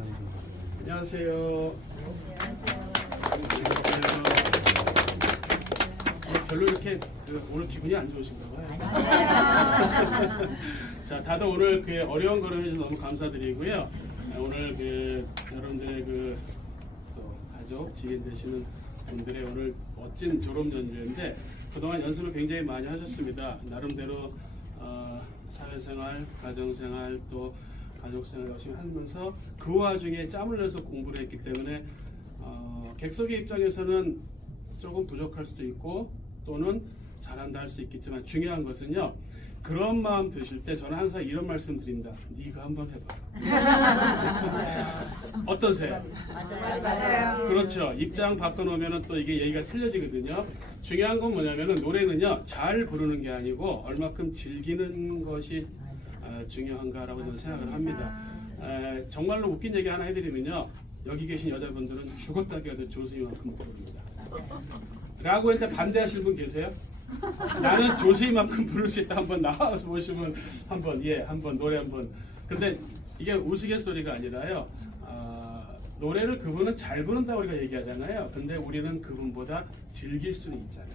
안녕하세요. 안녕하세요. 별로 이렇게 그 오늘 기분이 안 좋으신가 봐요. 자, 다들 오늘 그 어려운 걸음 해주셔서 너무 감사드리고요. 아, 오늘 그 여러분들의 그또 가족, 지인 되시는 분들의 오늘 멋진 졸업 연주인데 그동안 연습을 굉장히 많이 하셨습니다. 나름대로 어, 사회생활, 가정생활 또 가족생활 열심히 하면서 그 와중에 짬을 내서 공부를 했기 때문에 어, 객석의 입장에서는 조금 부족할 수도 있고 또는 잘한다 할 수 있겠지만 중요한 것은요 그런 마음 드실 때 저는 항상 이런 말씀 드립니다 네가 한번 해봐 어떠세요? 맞아요. 맞아요. 그렇죠 입장 바꿔놓으면 또 이게 얘기가 틀려지거든요 중요한 건 뭐냐면은 노래는요 잘 부르는 게 아니고 얼마큼 즐기는 것이 어, 중요한가라고 저는 생각을 합니다. 에, 정말로 웃긴 얘기 하나 해드리면요. 여기 계신 여자분들은 죽었다 깨도 조수이만큼 못 부릅니다. 라고 했는데 반대하시는 분 계세요? 나는 조수이만큼 부를 수 있다. 한번 나와서 보시면 한번 예 한번 노래 한번. 근데 이게 우스갯소리가 아니라요. 아, 노래를 그분은 잘 부른다고 우리가 얘기하잖아요. 근데 우리는 그분보다 즐길 수는 있잖아요.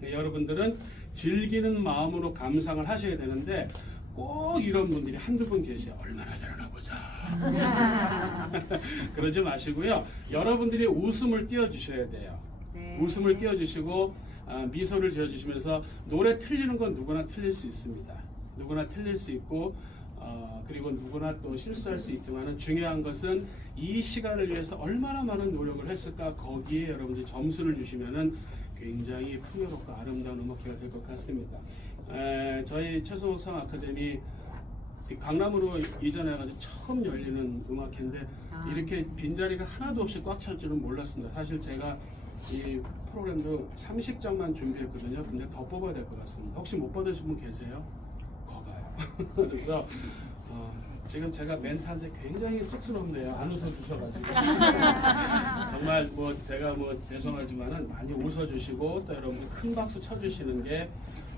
네, 여러분들은 즐기는 마음으로 감상을 하셔야 되는데 꼭 이런 분들이 한두 분 계셔 얼마나 잘하나 보자 그러지 마시고요 여러분들이 웃음을 띄워주셔야 돼요 네. 웃음을 띄워주시고 아, 미소를 지어주시면서 노래 틀리는 건 누구나 틀릴 수 있습니다. 누구나 틀릴 수 있고 어, 그리고 누구나 또 실수할 수 있지만은 중요한 것은 이 시간을 위해서 얼마나 많은 노력을 했을까 거기에 여러분들이 점수를 주시면은 굉장히 풍요롭고 아름다운 음악회가 될 것 같습니다. 에, 저희 최소성 아카데미 이 강남으로 이전해가지고 처음 열리는 음악회인데 아. 이렇게 빈자리가 하나도 없이 꽉 찰 줄은 몰랐습니다. 사실 제가 이 프로그램도 30장만 준비했거든요. 근데 더 뽑아야 될 것 같습니다. 혹시 못 받으신 분 계세요? 거가요. 그래서 어, 지금 제가 멘트한테 굉장히 쑥스럽네요. 안 웃어주셔가지고 정말 뭐 제가 뭐 죄송하지만은 많이 웃어주시고 또 여러분들 큰 박수 쳐주시는 게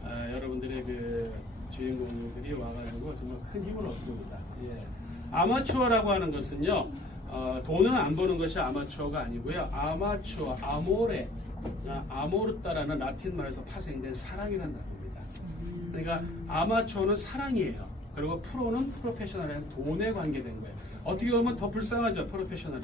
아, 여러분들의 그 주인공들이 와가지고 정말 큰 힘을 얻습니다. 예. 아마추어라고 하는 것은요. 어, 돈은 안 버는 것이 아마추어가 아니고요. 아마추어, 아모레, 아, 아모르타라는 라틴 말에서 파생된 사랑이라는 단어입니다. 그러니까 아마추어는 사랑이에요. 그리고 프로는 프로페셔널한 돈에 관계된 거예요. 어떻게 보면 더 불쌍하죠, 프로페셔널은.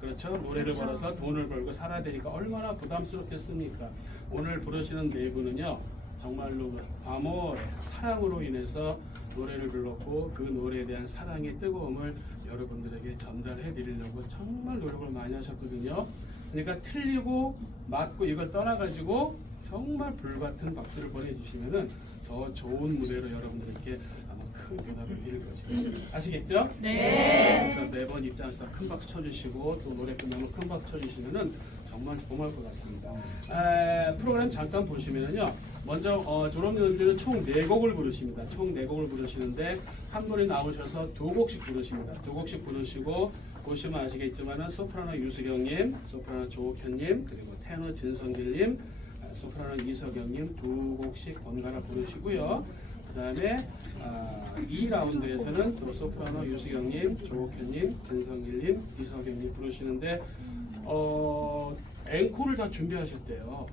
그렇죠. 노래를 그렇죠. 벌어서 돈을 벌고 살아야 되니까 얼마나 부담스럽겠습니까? 오늘 부르시는 네 분은요, 정말로 아모레, 사랑으로 인해서 노래를 불렀고 그 노래에 대한 사랑의 뜨거움을 여러분들에게 전달해 드리려고 정말 노력을 많이 하셨거든요. 그러니까 틀리고 맞고 이걸 떠나가지고 정말 불같은 박수를 보내주시면은 더 좋은 무대로 여러분들에 보답을 드릴 것입니다. 아시겠죠? 네. 그래서 매번 입장에서 큰 박수 쳐주시고 또 노래 끝나면 큰 박수 쳐주시면은 정말 고마울 것 같습니다. 에, 프로그램 잠깐 보시면은요. 먼저 어, 졸업 연주는 총 4곡을 부르십니다. 총 4곡을 부르시는데 한 분이 나오셔서 두 곡씩 부르십니다. 두 곡씩 부르시고 보시면 아시겠지만은 소프라노 유수경님, 소프라노 조옥현님, 그리고 테너 진성길님, 아, 소프라노 이석영님 두 곡씩 번갈아 부르시고요. 그 다음에 아, 2라운드에서는 또 소프라노 유수경님, 조옥현님, 진성길님, 이석영님 부르시는데 어, 앵콜을 다 준비하셨대요.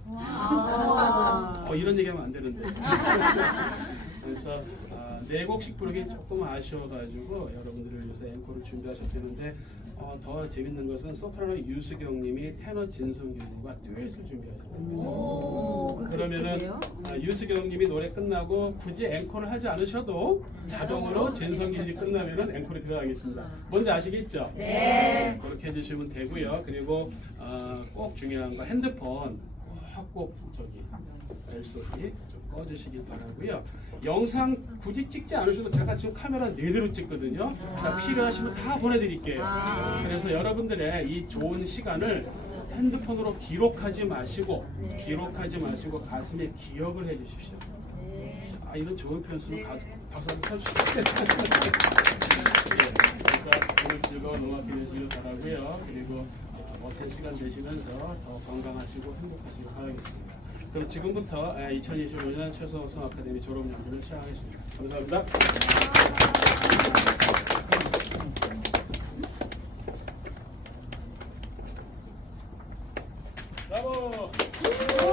어, 이런 얘기하면 안 되는데. 그래서 아, 네 곡씩 부르기 조금 아쉬워가지고 여러분들을 위해서 앵콜을 준비하셨다는데 어, 더 재밌는 것은 소프라노 유수경님이 테너 진성규님과 듀엣을 준비하셨어요. 오, 그러면은 아, 유수경님이 노래 끝나고 굳이 앵콜을 하지 않으셔도 자동으로 진성길이 끝나면은 앵콜이 들어가겠습니다. 뭔지 아시겠죠? 네. 그렇게 해주시면 되고요. 그리고 어, 꼭 중요한 거 핸드폰 꼭 저기 LCD 좀 꺼주시길 바라고요. 영상 굳이 찍지 않으셔도 제가 지금 카메라 네 대로 찍거든요. 그러니까 필요하시면 다 보내드릴게요. 아. 그래서 여러분들의 이 좋은 시간을 핸드폰으로 기록하지 마시고 기록하지 마시고 가슴에 기억을 해주십시오. 아 이런 좋은 표현 쓰면 가- 박수 한번 쳐주시죠. 예, 그래서 오늘 즐거운 음악 되시길 바라고요. 그리고 어, 멋진 시간 되시면서 더 건강하시고 행복하시길 바라겠습니다. 그럼 지금부터 예, 2025년 최소성 아카데미 졸업 연구를 시작하겠습니다. 감사합니다. 음. 브라보! 음.